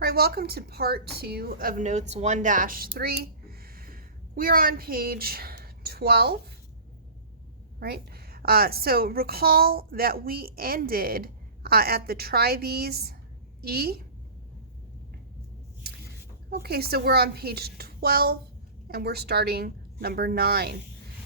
All right, welcome to part 2 of notes 1-3. We are on page 12, right? So recall that we ended at the try these E. Okay, so we're on page 12 and we're starting number 9.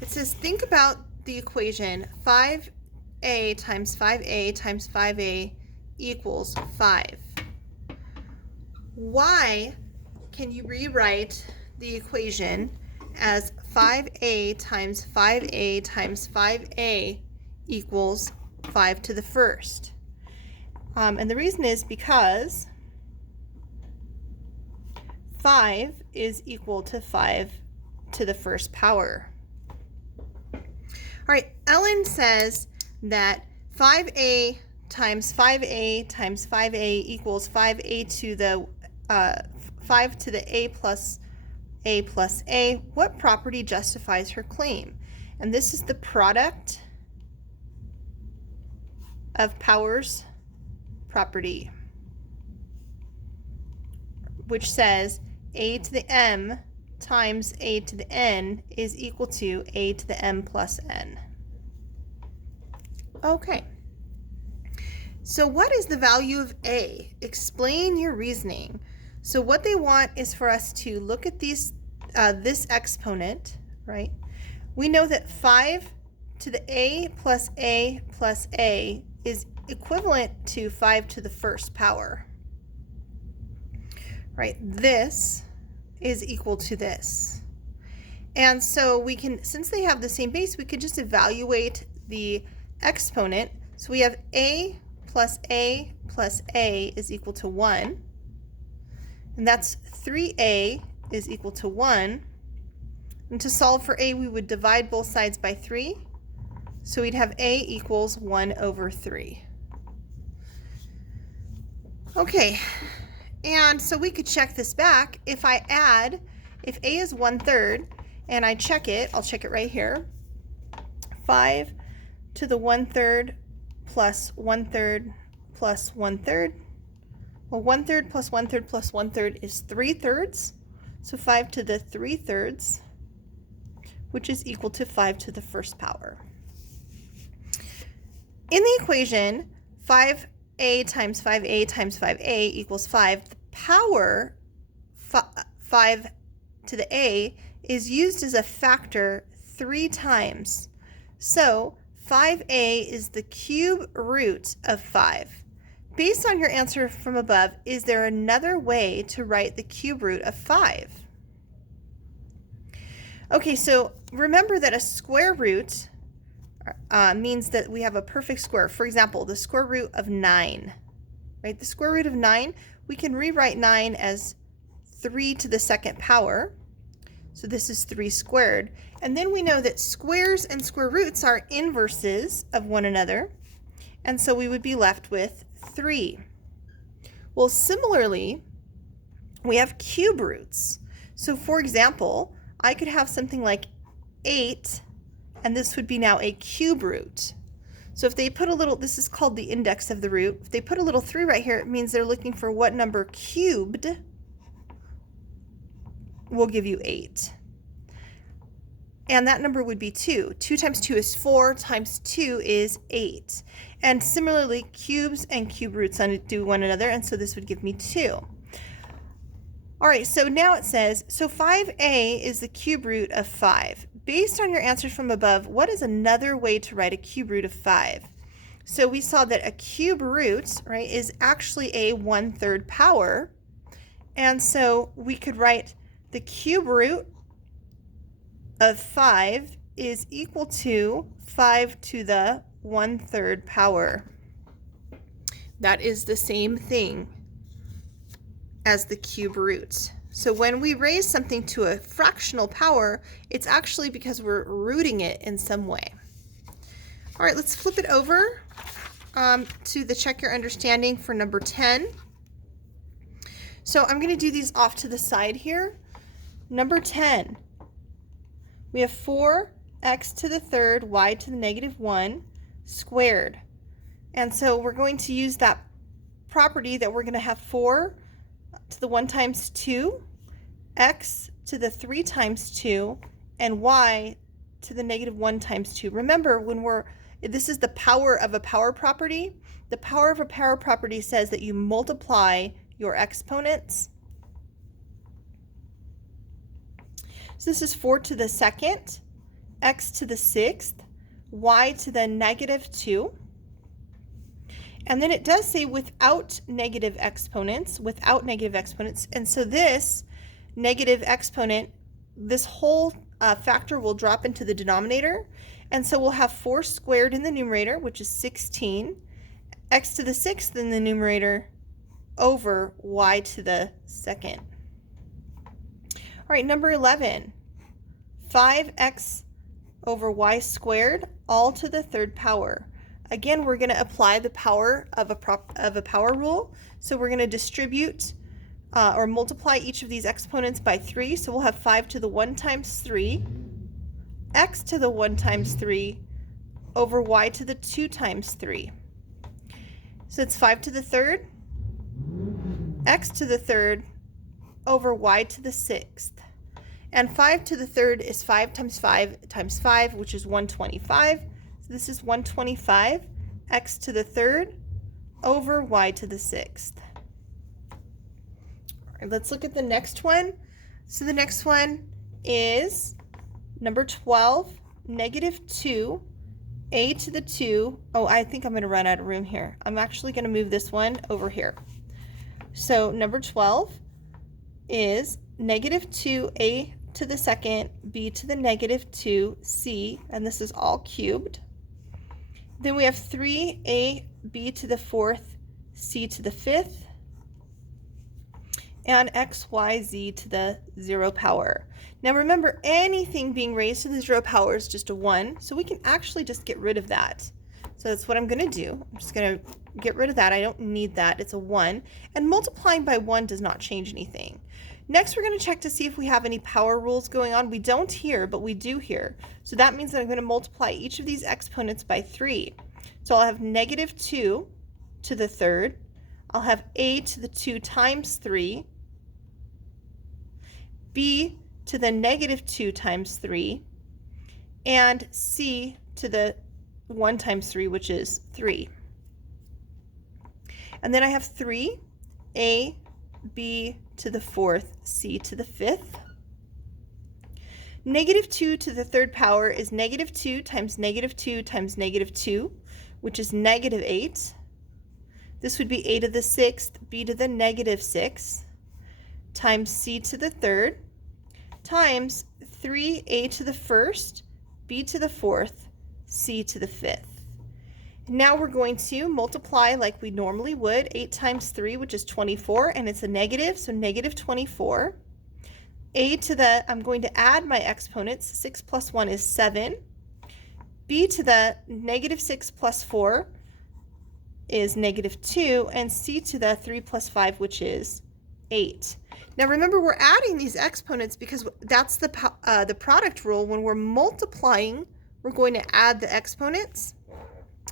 It says think about the equation 5a times 5a times 5a equals 5. Why can you rewrite the equation as 5a times 5a times 5a equals 5 to the first? And the reason is because 5 is equal to 5 to the first power. All right, Ellen says that 5a times 5a times 5a equals 5a to the 5 to the a plus a. What property justifies her claim? And this is the product of powers property, which says a to the m times a to the n is equal to a to the m plus n. Okay. So what is the value of a? Explain your reasoning. So what they want is for us to look at these this exponent, right? We know that 5 to the a plus a plus a is equivalent to 5 to the first power, right? This is equal to this. And so we can, since they have the same base, we could just evaluate the exponent. So we have a plus a is equal to 1. And that's 3a is equal to 1. And to solve for a, we would divide both sides by 3. So we'd have a equals 1 over 3. Okay, and so we could check this back. If I add, if a is 1/3, and I check it, I'll check it right here. 5 to the 1/3 plus 1/3 plus 1/3. Well, 1/3 plus 1/3 plus 1/3 is 3/3. So 5 to the 3/3, which is equal to 5 to the first power. In the equation, 5a times 5a times 5a equals 5. The power 5 to the a is used as a factor 3 times. So 5a is the cube root of 5. Based on your answer from above, is there another way to write the cube root of 5? Okay, so remember that a square root means that we have a perfect square. For example, the square root of 9, right? The square root of 9, we can rewrite 9 as 3 to the second power. So this is 3 squared. And then we know that squares and square roots are inverses of one another. And so we would be left with 3. Well, similarly, we have cube roots. So for example, I could have something like 8, and this would be now a cube root. So if they put a little, this is called the index of the root. If they put a little 3 right here, it means they're looking for what number cubed will give you 8. And that number would be 2. 2 times 2 is 4, times 2 is 8. And similarly, cubes and cube roots undo one another, and so this would give me 2. All right, so now it says, so 5a is the cube root of 5. Based on your answers from above, what is another way to write a cube root of 5? So we saw that a cube root, right, is actually a 1/3 power. And so we could write the cube root of 5 is equal to 5 to the 1/3 power. That is the same thing as the cube root. So when we raise something to a fractional power, it's actually because we're rooting it in some way. All right, let's flip it over to the check your understanding for number 10. So I'm going to do these off to the side here. Number 10. We have 4x to the third, y to the -1 squared. And so we're going to use that property that we're going to have 4 to the 1 times 2, x to the 3 times 2, and y to the negative 1 times 2. Remember, this is the power of a power property. The power of a power property says that you multiply your exponents. So this is 4 to the 2nd, x to the 6th, y to the negative 2. And then it does say without negative exponents, and so this negative exponent, this whole factor will drop into the denominator, and so we'll have 4 squared in the numerator, which is 16, x to the 6th in the numerator over y to the 2nd. All right, number 11, 5x over y squared, all to the 3rd power. Again, we're going to apply the power of a power rule. So we're going to distribute or multiply each of these exponents by 3. So we'll have 5 to the 1 times 3, x to the 1 times 3 over y to the 2 times 3. So it's 5 to the 3rd, x to the 3rd over y to the 6th. And 5 to the 3rd is 5 times 5 times 5, which is 125. So this is 125, x to the 3rd over y to the 6th. All right, let's look at the next one. So the next one is number 12, negative 2, a to the 2. Oh, I think I'm going to run out of room here. I'm actually going to move this one over here. So number 12 is negative 2a to the 2nd, b to the negative 2c, and this is all cubed. Then we have 3a, b to the 4th, c to the 5th, and x, y, z to the 0 power. Now remember, anything being raised to the 0 power is just a 1, so we can actually just get rid of that. So that's what I'm going to do. I'm just going to get rid of that. I don't need that. It's a 1. And multiplying by 1 does not change anything. Next, we're going to check to see if we have any power rules going on. We don't here, but we do here. So that means that I'm going to multiply each of these exponents by 3. So I'll have negative 2 to the 3rd. I'll have a to the 2 times 3. B to the negative 2 times 3. And c to the 1 times 3, which is 3. And then I have 3, a, b to the 4th, c to the 5th. Negative 2 to the 3rd power is negative 2 times negative 2 times negative 2, which is negative 8. This would be a to the 6th, b to the negative 6, times c to the 3rd, times 3a to the 1st, b to the 4th, c to the 5th. Now we're going to multiply like we normally would. 8 times 3, which is 24, and it's a negative, so negative 24. I'm going to add my exponents. 6 plus 1 is 7. B to the negative 6 plus 4 is negative 2, and c to the 3 plus 5, which is 8. Now remember, we're adding these exponents because that's the product rule. When we're multiplying, we're going to add the exponents.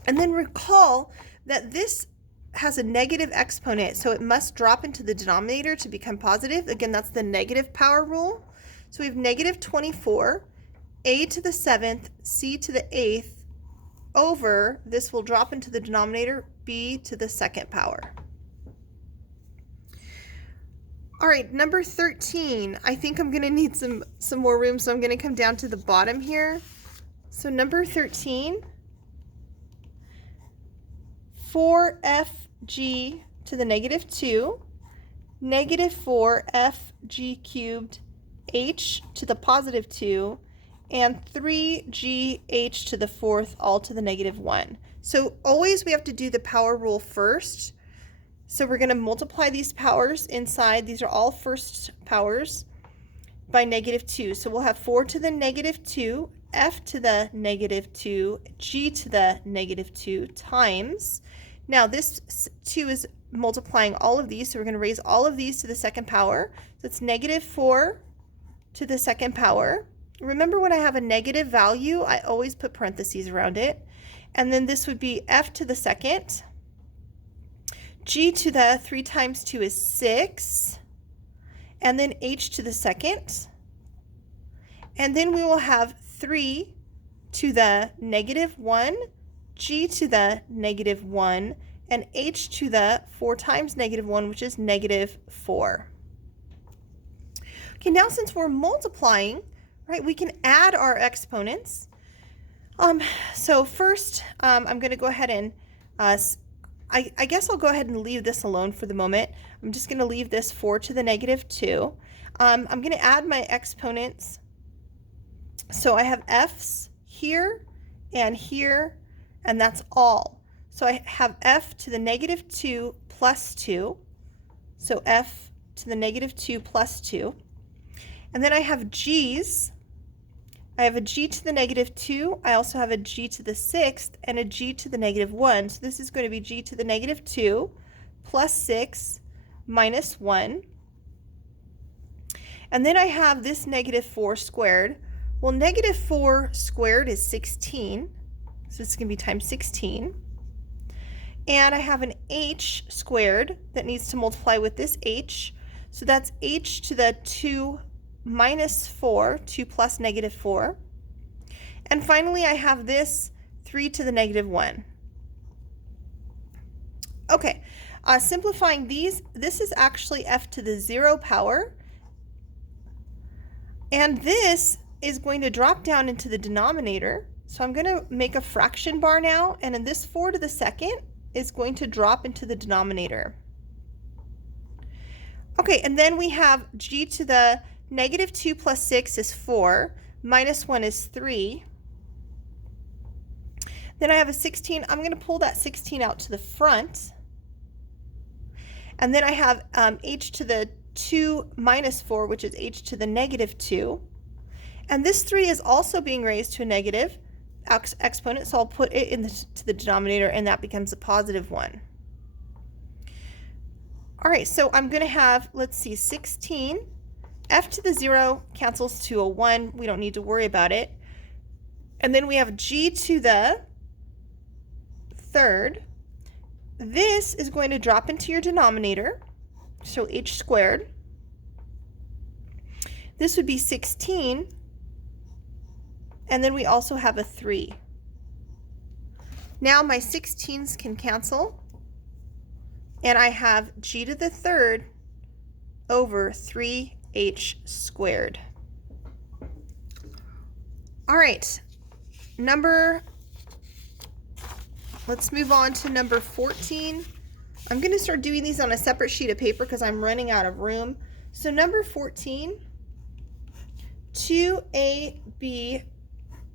And then recall that this has a negative exponent, so it must drop into the denominator to become positive. Again, that's the negative power rule. So we have negative 24, a to the 7th, c to the 8th, over, this will drop into the denominator, b to the 2nd power. All right, number 13. I think I'm going to need some more room, so I'm going to come down to the bottom here. So number 13, 4fg to the negative 2, negative 4fg cubed h to the positive 2, and 3gh to the 4th, all to the negative 1. So always we have to do the power rule first. So we're going to multiply these powers inside. These are all first powers by negative 2. So we'll have 4 to the negative 2, f to the negative 2, g to the negative 2 times. Now this 2 is multiplying all of these, so we're going to raise all of these to the 2nd power. So it's negative 4 to the 2nd power. Remember, when I have a negative value, I always put parentheses around it. And then this would be f to the 2nd. G to the 3 times 2 is 6. and then h to the second. And then we will have 3 to the negative 1, g to the negative 1, and h to the 4 times negative 1, which is negative 4. Okay, now since we're multiplying, right, we can add our exponents. So first, I'm going to go ahead and, I guess I'll go ahead and leave this alone for the moment. I'm just going to leave this 4 to the negative 2. I'm going to add my exponents. So I have f's here, and that's all. So I have f to the negative 2 plus 2. So f to the negative 2 plus 2. And then I have g's. I have a g to the negative 2. I also have a g to the 6th and a g to the negative 1. So this is going to be g to the negative 2 plus 6 minus 1. And then I have this negative 4 squared. Well, negative 4 squared is 16. So this is going to be times 16. And I have an h squared that needs to multiply with this h. So that's h to the 2 minus 4, 2 plus negative 4. And finally, I have this 3 to the negative 1. Okay, simplifying these, this is actually f to the 0 power. And this is going to drop down into the denominator. So I'm going to make a fraction bar now, and in this 4 to the second is going to drop into the denominator. Okay, and then we have g to the negative 2 plus 6 is 4, minus 1 is 3. Then I have a 16. I'm going to pull that 16 out to the front. And then I have h to the 2 minus 4, which is h to the negative 2. And this 3 is also being raised to a negative exponent, so I'll put it to the denominator, and that becomes a positive 1. All right, so I'm going to have, let's see, 16. F to the 0 cancels to a 1. We don't need to worry about it. And then we have g to the 3rd. This is going to drop into your denominator, so h squared. This would be 16. And then we also have a 3. Now my 16s can cancel. And I have g to the 3rd over 3h squared. All right, let's move on to number 14. I'm going to start doing these on a separate sheet of paper because I'm running out of room. So number 14, 2ab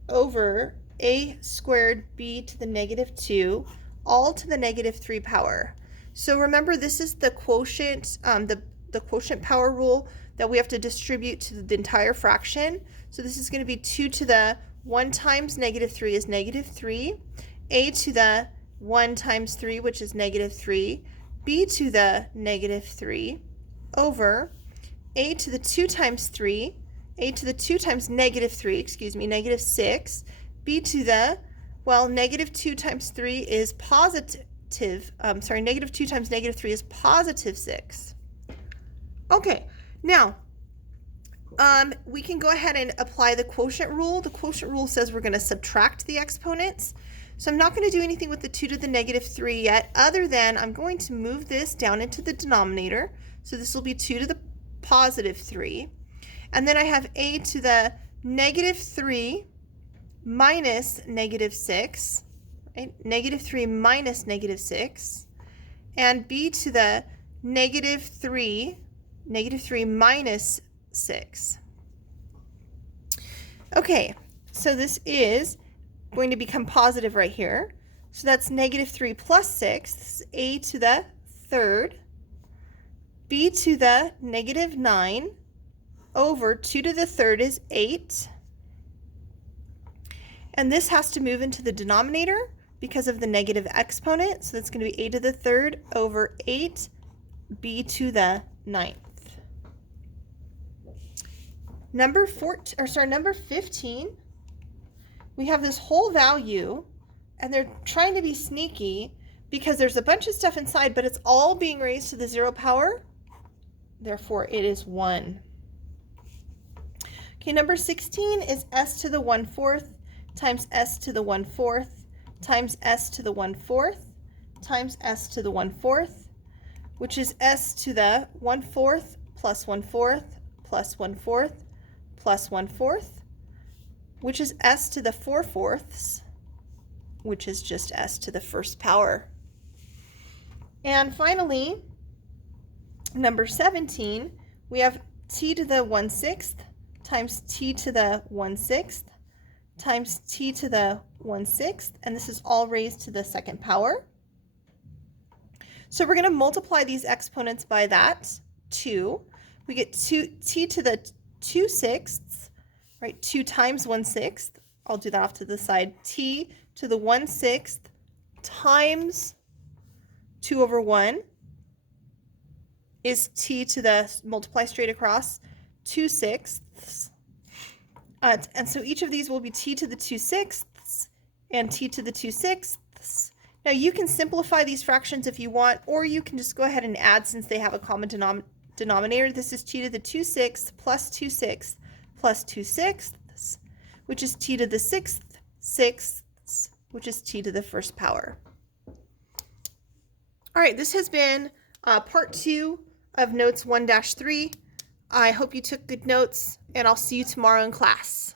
over a squared b to the negative 2, all to the negative 3 power. So remember, this is the quotient, the quotient power rule that we have to distribute to the entire fraction. So this is going to be 2 to the 1 times negative 3 is negative 3, a to the 1 times 3, which is negative 3, b to the negative 3, over a to the 2 times 3, a to the 2 times negative 3, negative 6, b to the, well, negative 2 times 3 is positive, negative 2 times negative 3 is positive 6. Okay, now, we can go ahead and apply the quotient rule. The quotient rule says we're going to subtract the exponents. So I'm not going to do anything with the 2 to the negative 3 yet, other than I'm going to move this down into the denominator. So this will be 2 to the positive 3. And then I have a to the negative 3 minus negative 6, right? Negative 3 minus negative 6. And b to the negative 3 minus 6. Okay, so this is going to become positive right here. So that's negative 3 plus 6. This is a to the 3rd, b to the negative 9, over 2 to the 3rd is 8. And this has to move into the denominator because of the negative exponent. So that's going to be a to the 3rd over 8, b to the 9th. Number 15, we have this whole value, and they're trying to be sneaky because there's a bunch of stuff inside, but it's all being raised to the 0 power. Therefore, it is 1. Okay, number 16 is s to the 1/4 times s to the 1/4 times s to the 1/4 times s to the 1/4, which is s to the 1/4 plus 1/4 plus 1/4 plus 1/4, which is s to the 4/4, which is just s to the first power. And finally, number 17, we have t to the 1/6 times t to the 1/6 times t to the 1/6, and this is all raised to the second power. So we're going to multiply these exponents by that, 2. We get t to the 2/6, right? 2 times 1/6. I'll do that off to the side. T to the 1/6 times 2 over 1 is t to the, multiply straight across, 2/6. And so each of these will be t to the 2/6 and t to the 2/6. Now you can simplify these fractions if you want, or you can just go ahead and add since they have a common denominator. This is t to the 2/6 plus 2/6 plus 2/6, which is t to the 6th sixths, which is t to the first power. All right, this has been part 2 of notes 1-3. I hope you took good notes, and I'll see you tomorrow in class.